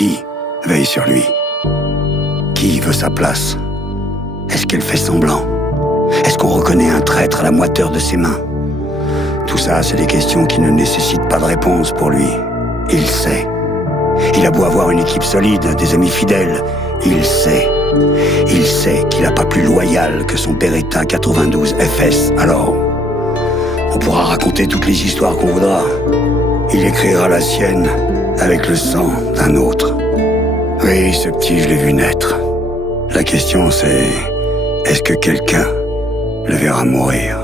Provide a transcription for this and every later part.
Qui veille sur lui? Qui veut sa place? Est-ce qu'elle fait semblant? Est-ce qu'on reconnaît un traître à la moiteur de ses mains? Tout ça, c'est des questions qui ne nécessitent pas de réponse pour lui. Il sait. Il a beau avoir une équipe solide, des amis fidèles, il sait. Il sait qu'il n'a pas plus loyal que son Beretta 92 FS. Alors, on pourra raconter toutes les histoires qu'on voudra. Il écrira la sienne avec le sang d'un autre. Oui, ce petit, je l'ai vu naître. La question c'est, est-ce que quelqu'un le verra mourir?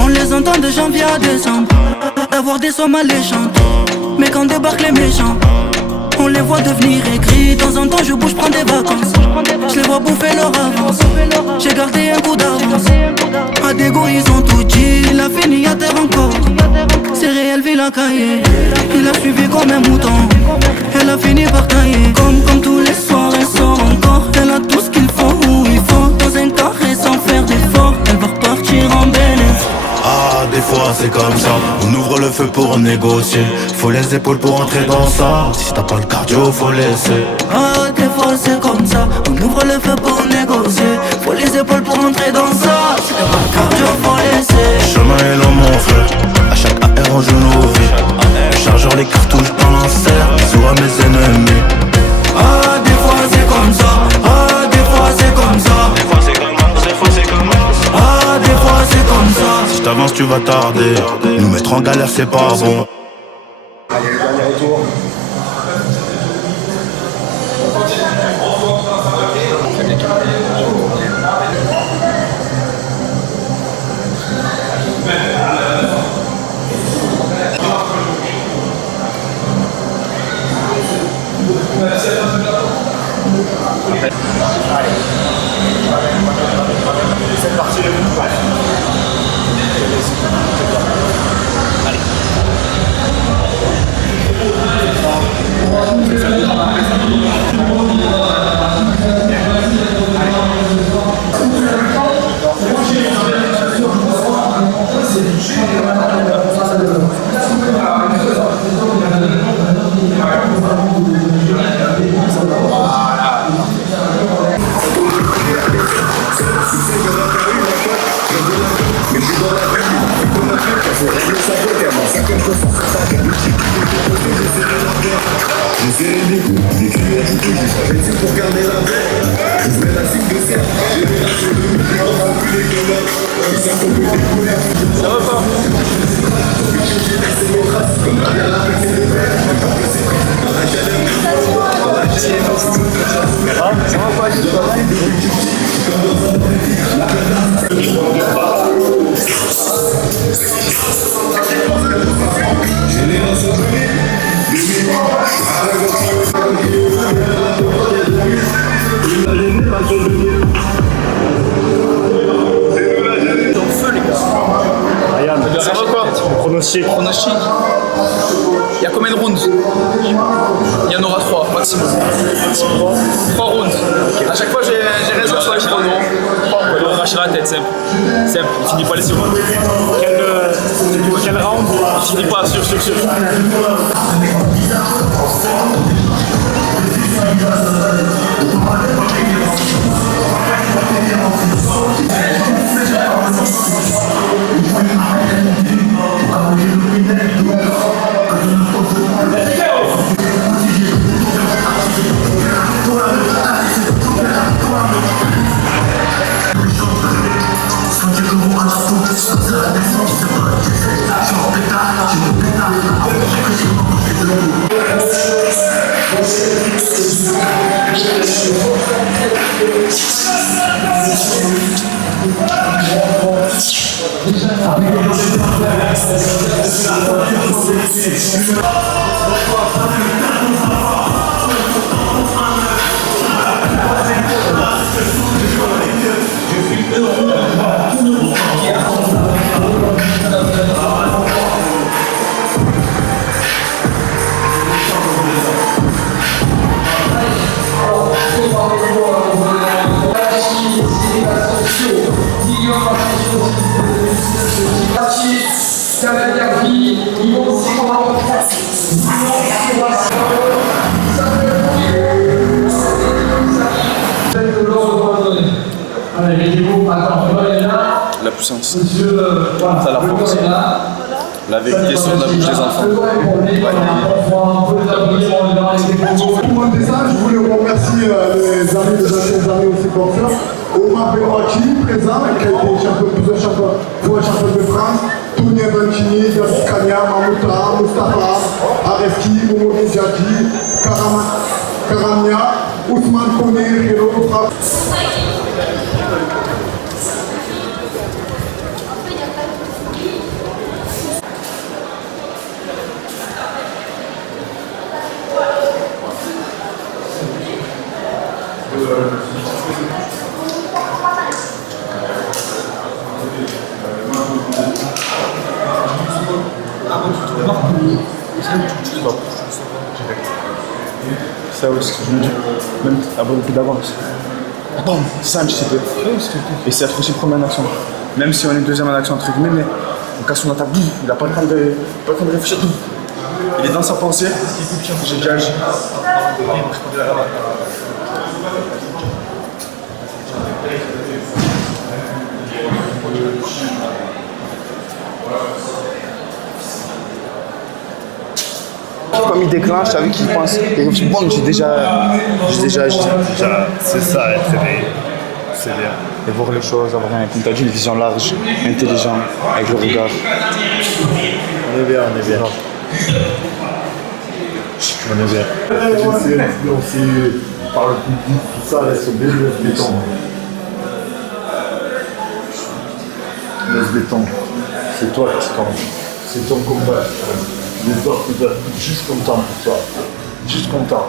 On les entend de janvier à décembre, d'avoir des sommes alléchantes. Mais quand débarquent les méchants, on les voit devenir aigris. De temps en temps je bouge, prends des vacances. Je les vois bouffer leur avance. J'ai gardé un coup d'avance. À dégoût ils ont tout dit. Il a fini à terre encore. C'est réel, ville à cahier. Il a suivi comme un mouton. Elle a fini par tailler. Comme tous les soirs elle sort encore. Elle a tout ce qu'il faut où il faut. Dans un carré sans faire d'effort. Elle va repartir en bénéfice. Ah, des fois c'est comme ça. On ouvre le feu pour négocier. Faut les épaules pour entrer dans ça. Si t'as pas le cardio, faut laisser. Ah, des fois c'est comme ça. On ouvre le feu pour négocier. Faut les épaules pour entrer dans ça. Si t'as pas le cardio, faut laisser. Chemin est long mon frère. À chaque AR on joue nos vies. Le chargeur, les cartouches dans l'insert. Bisous à mes ennemis. Ah, des fois c'est comme ça. Ah, des fois c'est comme ça. Des fois c'est comme ça, des fois c'est comme ça. Ah, des fois c'est comme ça. Si je t'avance tu vas tarder. Nous mettre en galère c'est pas bon. Allez, le dernier retour. C'est parti le coup. Pour garder la paix, je voulais la cible de cercle. J'ai dépassé le mur, on a plus les combats. Ils savent qu'on peut découvrir. Ça va pas? J'ai laissé mes traces, comme la dernière la paix, c'est le père. Je pense que c'est vrai. Dans la galère, dans la galère, ça va pas, je dois aller comme dans un politique. La paix, génération donnée, les mémoires, à la Dans le feu les gars. Ryan, Ça va quoi? pronostic. Pronostic. Il y a combien de rounds? Il y en aura 3 maximum. 3 rounds. A chaque fois j'ai raison sur les chronos. On va arracher la tête, simple. Simple, il finit pas les secondes. Quel round? Il finit pas, sûr. Thank you. La puissance, ça la force. La vérité sur la bouche des enfants. Pour mon message, je voulais remercier les amis des anciennes années aussi porteurs. Omar Berouachi, présent, qui a été plusieurs champions de France. Tournier Banchini, Yassi Kanya, Mamouta, Mustafa, Arefki, Momo Djadji, Karamia, Ousmane Kone, Hello, Ça aussi, je me dis, même avoir beaucoup d'avance. Attends, c'est ça un petit peu. Et c'est être aussi premier en action. Même si on est deuxième en action, entre guillemets, mais on casse son attaque, il n'a pas le temps de réfléchir. Il est dans sa pensée, j'ai déjà agi. Comme il déclenche, t'as vu qu'il pense. Et comme bon, j'ai déjà agi. C'est ça, être éveillé. C'est bien. Et voir les choses, avoir comme t'as dit, une vision large, intelligent, avec le regard. On est bien, on est bien. On est bien. On s'est influencé par le public, tout ça, laisse tomber, laisse béton. Laisse béton. C'est toi qui compte. C'est ton combat. Les autres doivent être juste contents pour toi. Juste contents.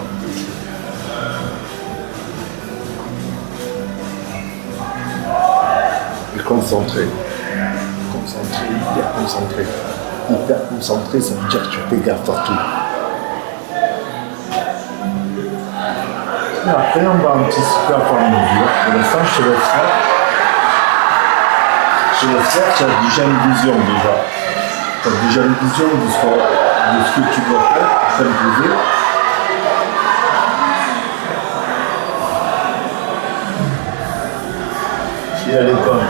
Et concentré. Concentré, hyper concentré. Hyper concentré, ça veut dire que tu t'égares partout. Et après, on va anticiper à faire une mesure. Pour l'instant, je te laisse faire. Je te laisse faire, tu as déjà une vision déjà. Tu as déjà une vision de ce que tu dois faire pour t'imposer. Et elle est bonne.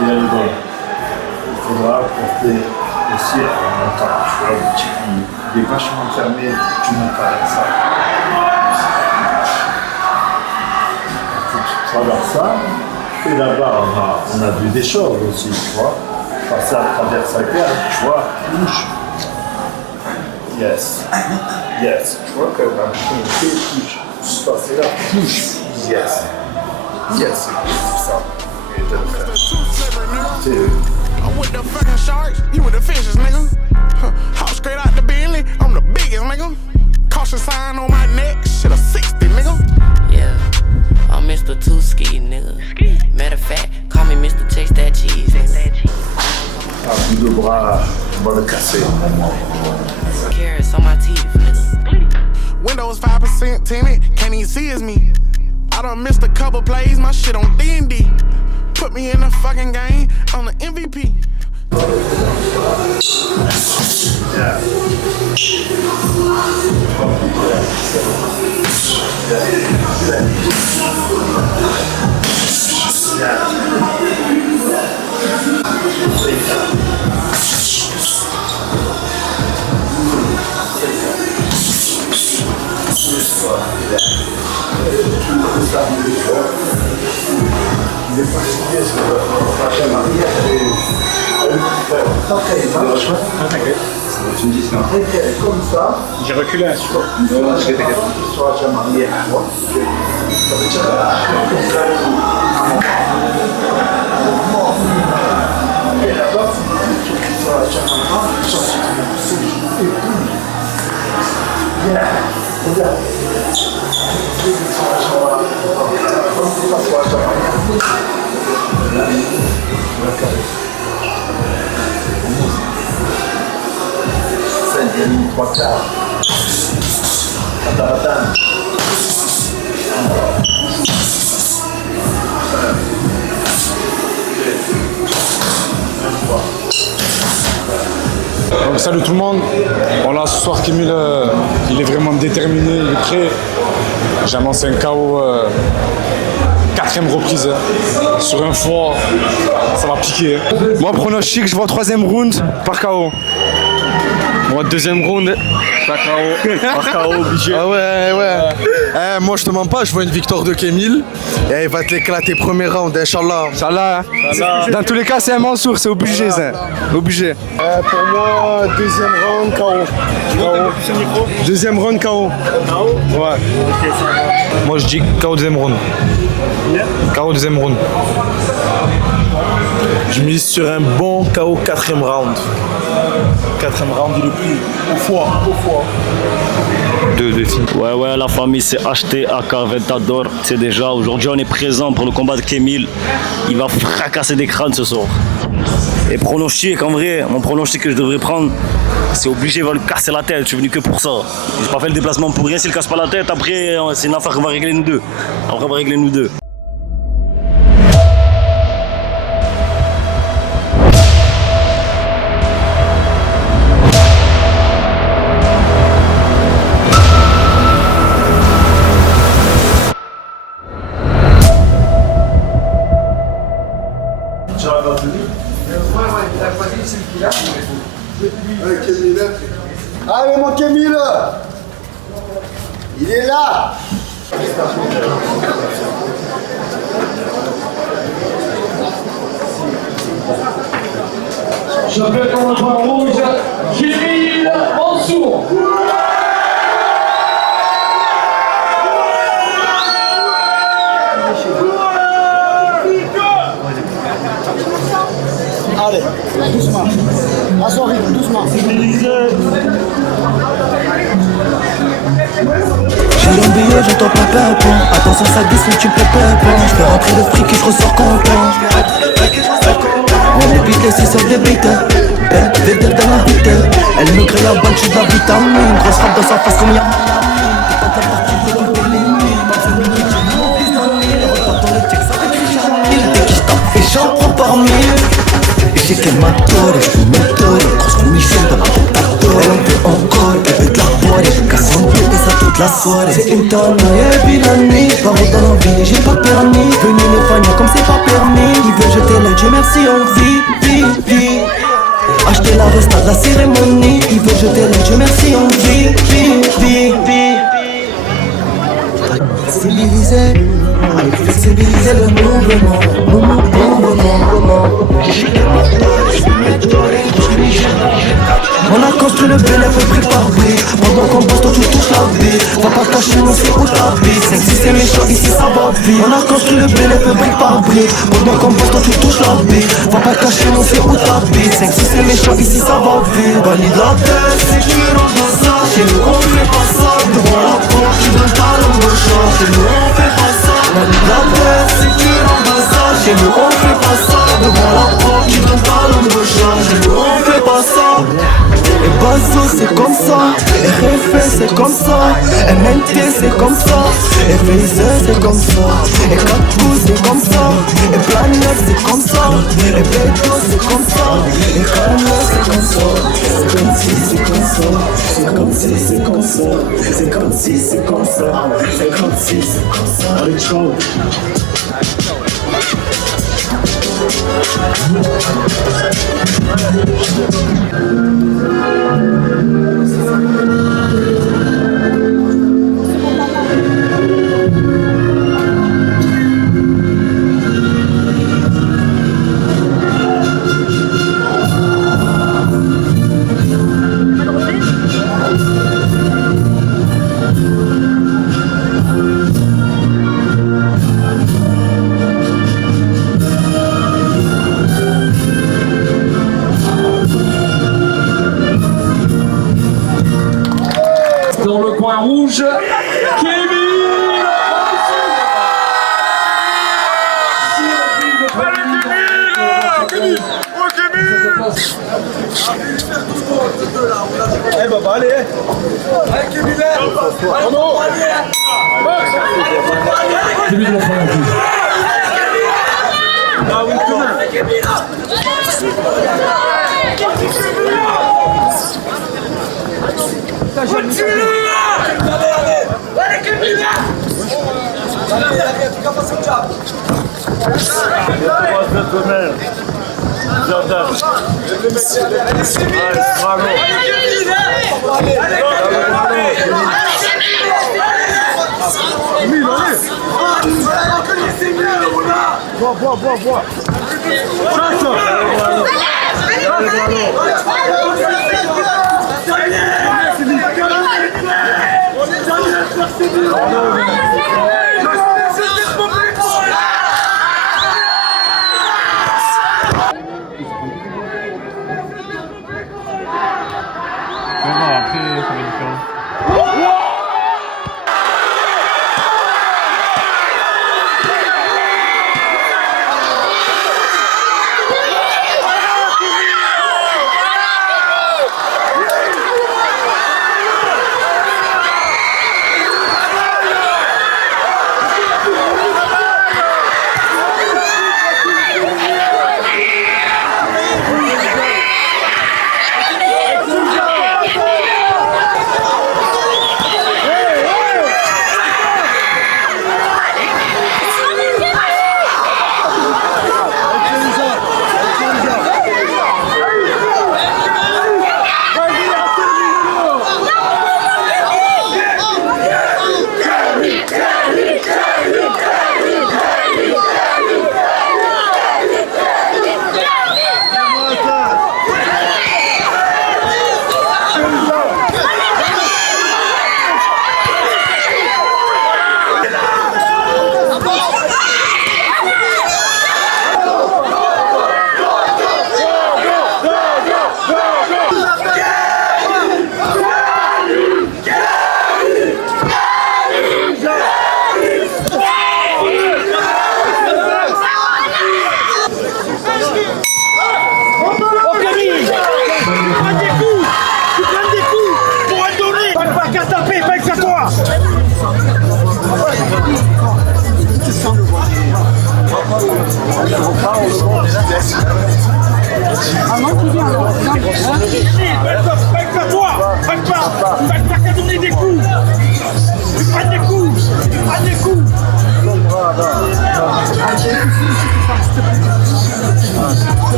Et elle est bonne. Il faudra porter aussi en montant. Tu vois, le type, il est vachement fermé, tu montes avec ça. Il faut que tu traverses ça. Et là-bas, on a vu des choses aussi, tu vois. Passer à travers sa gueule, tu vois, touche. Yes. Yes. Tu vois que la touche. Passer là, touche. Yes. Yes. C'est ça. Et de le faire. C'est eux. I'm with the fucking sharks, you with the fishes, nigga. Hop straight out the Bentley, I'm the biggest, nigga. Caution sign on my neck, shit a 60, nigga. Yeah, I'm Mr. Two-Ski, nigga. Matter of fact, call me Mr. Taste That Cheese, nigga. Ah, bout de bras, on va le casser. Carrots on my teeth, nigga. Windows 5% tinted, can't even see it's me. I done missed a couple plays, my shit on D&D. Put me in the fucking game, I'm the MVP. Yeah. Il est fatigué, c'est pas cher marié. Tu me dis sinon. Comme ça. J'ai reculé un sur la marié. Ça veut dire Donc, salut tout le monde. Voilà, ce soir Kémil, il est vraiment déterminé, il est prêt. J'ai annoncé un KO 4ème reprise sur un foie, ça va piquer. Moi, pronostic, je vois 3e round par KO. Moi, 2e round, par KO, obligé. Ah ouais. Moi, je te mens pas, je vois une victoire de Kémil. Et il va te l'éclater premier round, Inch'Allah. Inch'Allah. Dans tous les cas, c'est un Mansour, c'est obligé, ça. Obligé. Pour moi, 2e round, KO. 2e round, KO. Ouais. Moi, je dis KO 2e round. KO 2e round. Je mise sur un bon KO 4e round. 4e round, il est plus au foie. De défi. Ouais, la famille s'est achetée à Ventador. C'est déjà, aujourd'hui on est présent pour le combat de Kémil. Il va fracasser des crânes ce soir. Et pronostic, en vrai, mon pronostic que je devrais prendre, c'est obligé, il va lui casser la tête. Je suis venu que pour ça. J'ai pas fait le déplacement pour rien. S'il casse pas la tête, après, c'est une affaire qu'on va régler nous deux. Après, on va régler nous deux. Allez, mon Kémil, il est là. J'appelle pour le point rouge, Kémil Mansour. Allez, doucement. Assois, doucement. J'ai l'embillé, j'entends pas peur. Attention, ça glisse, mais tu peux pas. Je fais rentrer le fric et je ressors content. On évite les 6 heures de bite. Belle védère dans la bite. Elle me crée la bonne, je suis de la vitamine. Grosse frappe dans sa face comme y'a. J'en prends par mille. Et j'ai qu'elle m'adore, je suis m'adore. Grosse commission dans ma tête. Elle en veut encore, elle veut de la boire. Je casse son pied et ça toute la soirée. C'est une tonne et puis la nuit. Paro dans la ville et j'ai pas de permis. Venu les fagnes comme c'est pas permis. Il veut jeter l'œil, Dieu merci on vit. Acheter la resta de la cérémonie. Il veut jeter l'œil, Dieu merci on vit. Flexibiliser le mouvement. On a construit le bénéfice pris par bruit. Pendant qu'on bosse, toi tu touches la vie. Va pas cacher, on sait où t'habites. 5 6 c'est méchant, ici ça va vite. On a construit le bénéfice pris par bruit. Pendant qu'on bosse, toi tu touches la vie. Va pas cacher, on sait où t'habites. 5 6 c'est méchant, ici ça va vite. Valide la tête, si tu rentres dans ça. Chez nous on fait pas ça. Devant la porte, tu donnes ta langue au chat. Chez nous on fait pas ça. Valide la tête, si tu rentres dans ça. Chez nous on fait pas ça. Devant la porte, tu donnes ta langue au chat. Chez nous on fait pas ça. Et Bazo c'est comme ça, et Réfé c'est comme ça, et MNT c'est comme ça, et Faiseur c'est comme ça, et Katou c'est comme ça, et Planète c'est comme ça, et Beto c'est comme ça, et Kamel c'est comme ça, 56 c'est comme ça, 56 c'est comme ça, 56 c'est comme ça, 56 c'est comme ça, allez ciao. bah allez, allez Kevin, Arnaud. Début de la première prise. Ah oui, Bois.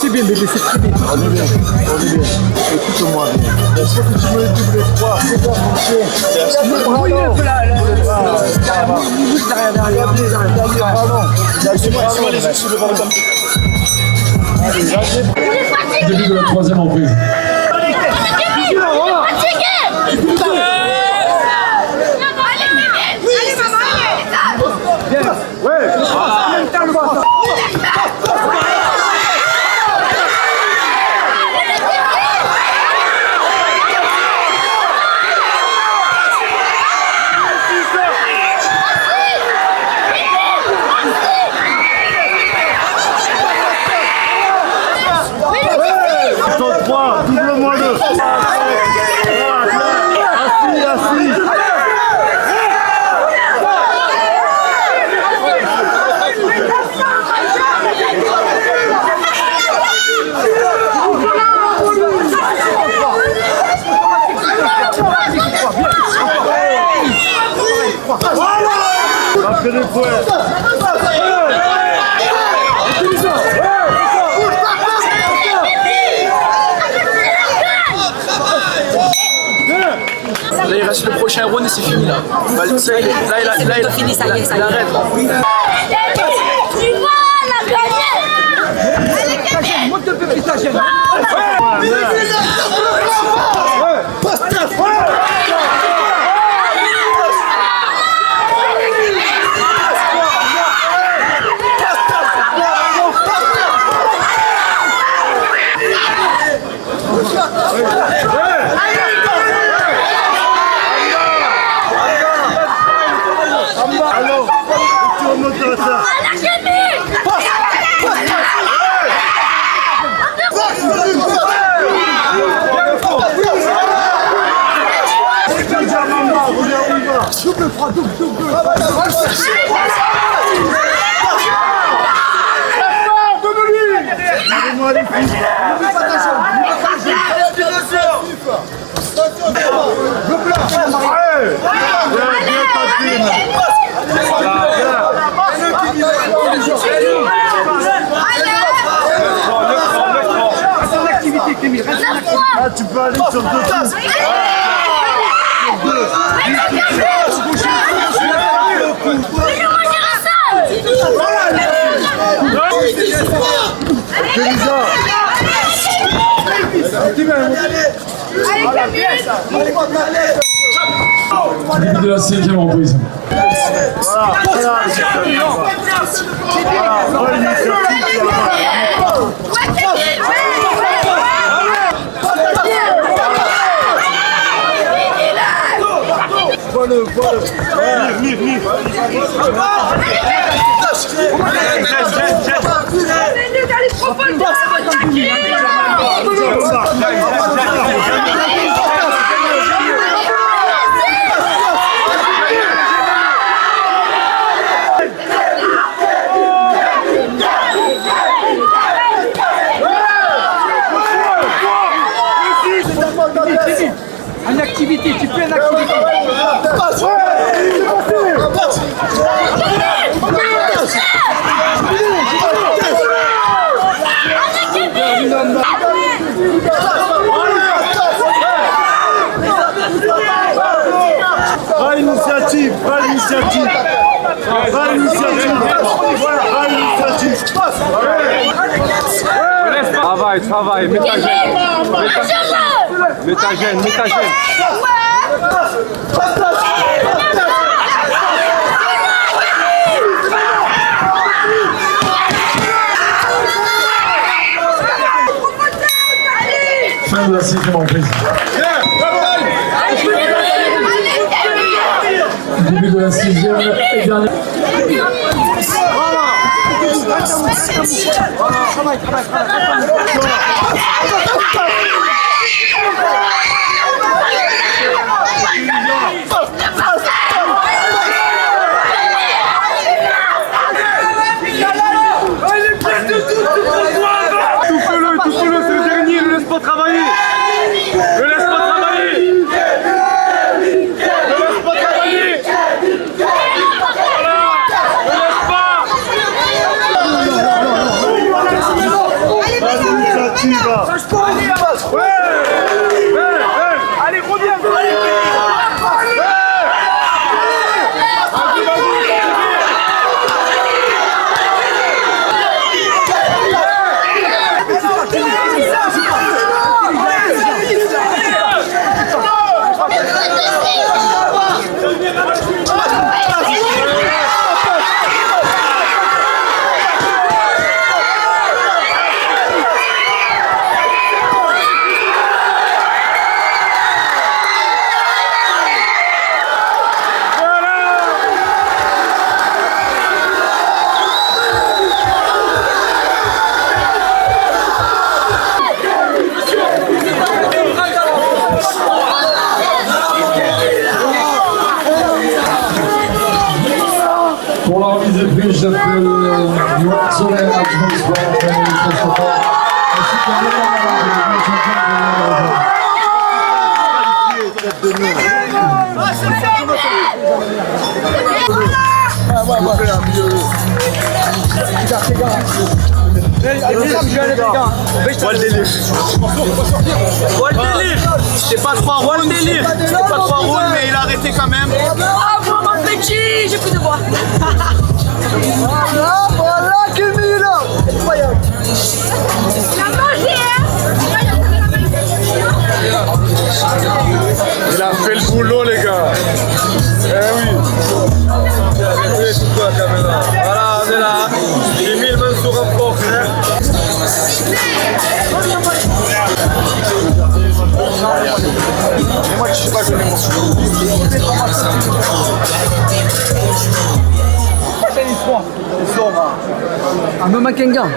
C'est bien, bébé, c'est très bien. On est bien. Écoute-moi bien. Est-ce que tu veux le double 3? C'est bien, mon chien. Oui, un peu là. Début de la troisième reprise. Là, il reste le prochain round et c'est fini là. Là, il fini, ça y est, ça y est. arrête là. Tu vas la gagner. Monte un peu plus ta chaîne. Double froid, double. Tu peux aller sur 2 coups. Début de la 5e reprise. En activité, tu peux en activité. Initiative. Travaille, mets ta gêne. Fin de la 5e reprise. Début de la 6e et dernière. Touche-le, c'est le dernier, ne laisse pas travailler. Allez, reviens. Pour la remise de prix, j'appelle Johan Soler, adjoint au sport, ainsi que Regarde, C'était pas 3 rounds, mais il a arrêté quand même. Ah, vraiment petit, j'ai plus de voix. Voilà, Kémy là. Incroyable. Il a mangé, hein. Il a fait le boulot, les gars. Eh oui. Voilà, on est là. Emile Mansour en force. Moi, je sais pas comment. Un me manque un gars.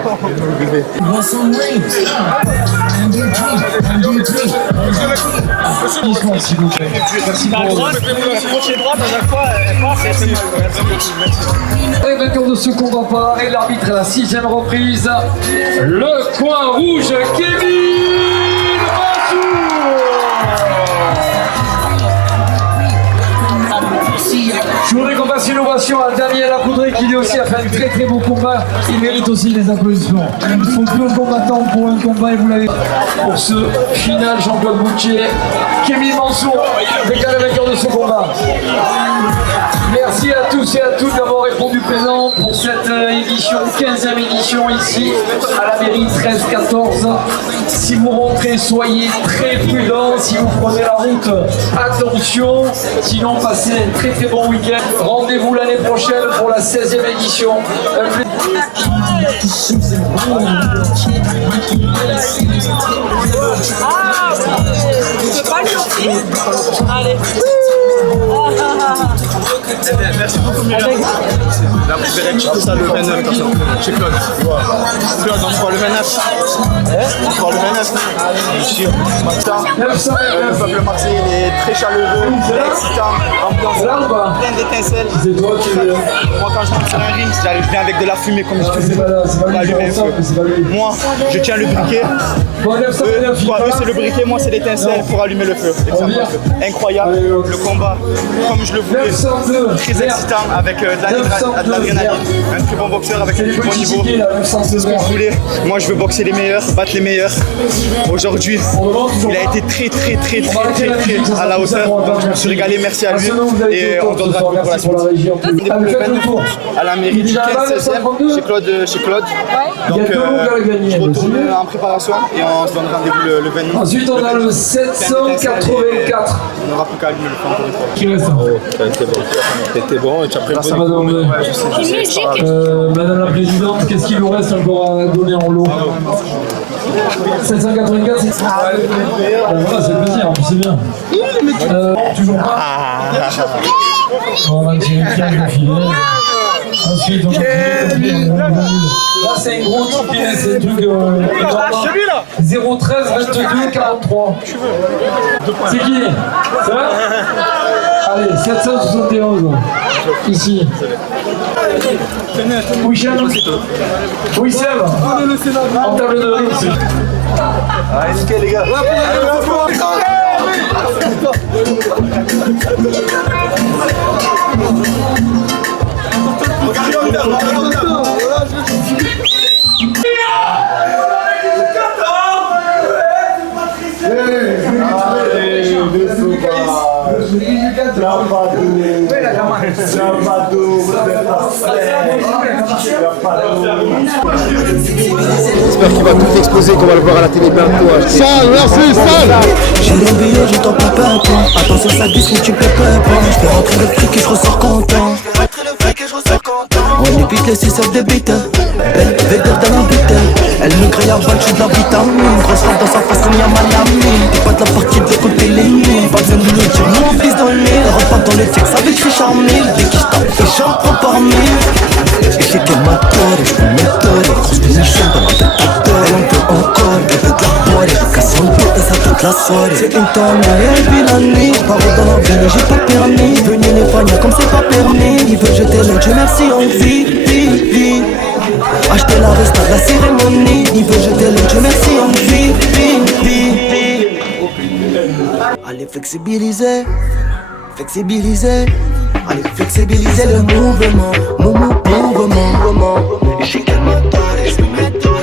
S'il vous plaît. Et vainqueur de ce combat par et l'arbitre à la 6e reprise, le coin rouge, Kémy Je voudrais qu'on fasse une ovation à Daniel Apoudré qui lui aussi a fait un très très beau combat. Il mérite aussi des applaudissements. Il faut plus un combattant pour un combat et vous l'avez. Pour ce final, Jean-Claude Boutier, Kémy Mansour, déclaré vainqueur de ce combat. Merci à tous et à toutes d'avoir répondu présent pour cette édition, 15e édition ici à la mairie 13-14. Si vous rentrez, soyez très prudents. Si vous prenez la route, attention. Sinon, passez un très très bon week-end. Rendez-vous l'année prochaine pour la 16e édition. Ah, c'est pas une surprise. Allez. Merci beaucoup, Mila. Là, vous verrez tout ça le 29, chez Claude. Claude, on se voit le 29. On se voit le 29. Bien sûr. Matin, le peuple marseillais est très chaleureux, très excitant, ambiance plein d'étincelles. Moi, quand je monte sur un ring, je viens avec de la fumée comme je faisais pour allumer un feu. Moi, je tiens le briquet. Eux, c'est le briquet, moi, c'est l'étincelle pour allumer le feu. Incroyable, le combat, comme je le voulais. Très excitant, avec de l'adrénaline. Un très bon boxeur avec un très bon niveau. C'est ce que je voulais. Moi, je veux boxer les meilleurs, battre les meilleurs. Aujourd'hui, il a été très à la hauteur. Donc, je me suis régalé. Merci à lui. Et on donnera tout pour la suite. À la mairie du 15-16e, chez Claude. Donc, je retourne en préparation et on se donne rendez-vous le 29. Ensuite, on a le 784. On n'aura plus qu'à allumer le feu encore une fois. Qui reste? T'étais bon et tu as pris Madame la Présidente, qu'est-ce qu'il nous reste encore à donner en lot? 784, c'est voilà, c'est le plaisir, c'est bien. Toujours pas. On va tirer une carte d'affilée. Ensuite, on va là, c'est un gros ticket, c'est un truc 013 22 43. C'est qui? C'est vrai? Allez, 771. Ici. Wissem. Wissem. En table de riz. Allez, nickel, les gars. J'espère qu'il va tout exploser, qu'on va le voir à la télé bientôt. Sale, merci, sale. J'ai l'embillé, je t'en peux pas. Attention, ça glisse, mais tu peux pas. Je fais rentrer le fric et je ressors content. On évite les sucettes de bite. Belle vedette dans la bouteille. Elle me grille à balle, je suis de la vitamine. Grosse frappe dans sa face comme y'a Miami. T'es pas de la partie de l'école l'ennemi. Pas besoin de le dire, mon fils dans le nez. Repart dans le fixe avec Richard Mille. Dès qu'il tape, et j'en prends par mille. Et c'est qu'elle m'attore, je peux m'attore. Grosse punition dans ma tête à tort. Elle en peut encore, elle veut de la poire. Elle veut casser en dos et ça toute la soirée. C'est une tonne, elle vit la nuit. Je pars dans la ville et j'ai pas de permis. Venez les fagnas comme c'est pas permis. Il veut jeter le Dieu merci en vie. Acheter la reste à la cérémonie. Il veut jeter le Dieu merci en vie. Allez flexibiliser. Allez flexibiliser le mouvement. Mouvement. Et j'ai qu'elle m'attend, je peux m'attendre.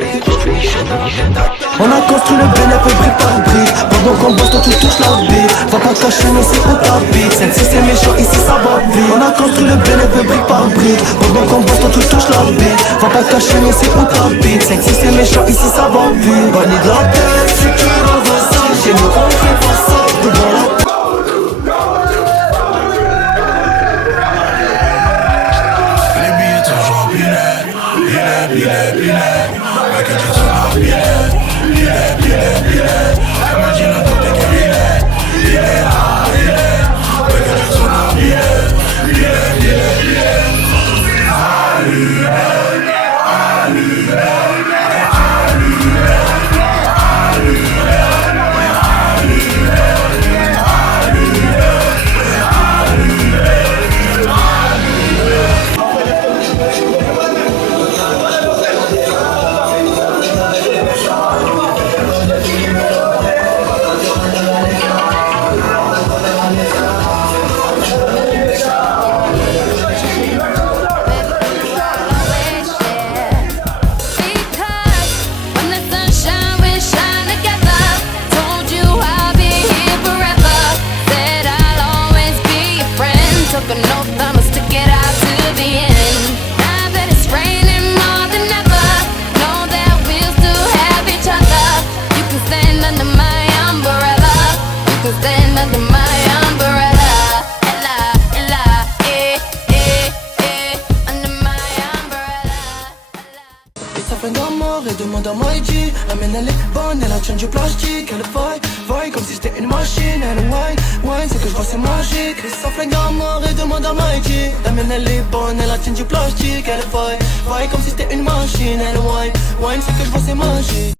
On a construit le bénéfice brique par brique. Pendant qu'on bosse, toi tu touches la bite. Va pas cacher, mais c'est où t'habites. Si c'est méchant, ici ça va vite. On a construit le bénéfice brique par brique. Pendant qu'on bosse, toi tu touches la bite. Va pas cacher, mais c'est où t'habites. Si c'est méchant, ici ça va vite. Banni de la tête, si tu l'envoies ça. Chez nous on fait pas ça. Devant la demande à Maïdi, la mienne elle est bonne, elle a tient du plastique, elle vaille comme si c'était une machine, elle wine, c'est que je vois c'est magique, et ça flingue à mort et demande à Maïdi, la mienne elle est bonne, elle a tient du plastique, elle vaille comme si c'était une machine, elle wine, c'est que je vois c'est magique.